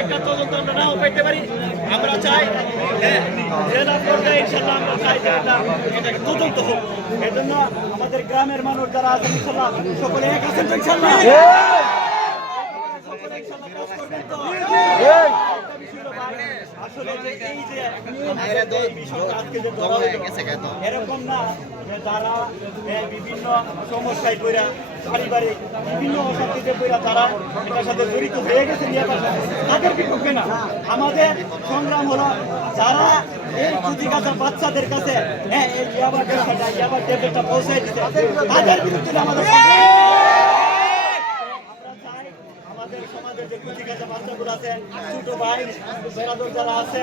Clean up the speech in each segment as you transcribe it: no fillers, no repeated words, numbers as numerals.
একটা তদন্ত আমরা নাও পেতে পারি, আমরা চাই জেলা পর্যায়ে ইনশাল্লাহ আমরা চাই যে এটা তদন্ত হোক। এই জন্য আমাদের গ্রামের মানুষ যারা আছেন ইনশাল্লাহ সকলে এক আছেন তো ইনশাল্লাহ আসলে যে এই যে বিষয়টা আজকে যে ধরা হলো এরকম না যে যারা বিভিন্ন সমস্যায় পড়া পারিবারিক বিভিন্ন অশান্তিতে পড়া তারা এটার সাথে জড়িত হয়ে গেছে তাদের বিপক্ষে না। আমাদের সংগ্রাম হলো যারা এই চুদিগাছার বাচ্চাদের কাছে এই ইয়াবা ট্যাবলেটটা পৌঁছায় দিচ্ছে তাদের বিরুদ্ধে আমাদের আমাদের সমাজের যে কুচিকাচা বাচ্চাগুলো আছে, ছোট ভাই বেড়াদর যারা আছে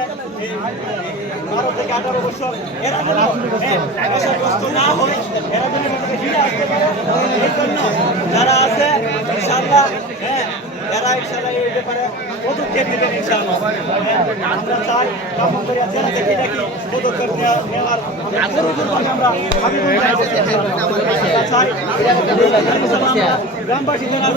12 থেকে 18 বছর, এরা যেন নেশাগ্রস্ত না হয়, এরা যেন ফিরে আসতে পারে। এই জন্য যারা আছে ইনশাআল্লাহ এরা ইনশাআল্লাহ এই ব্যাপারে পদক্ষেপ নেবেন ইনশাআল্লাহ। আমরা চাই ব্রাহ্মণবাড়িয়া জেলা থেকে এটা কি পদক্ষেপ নেওয়ার আমরা চাই গ্রামবাসী যারা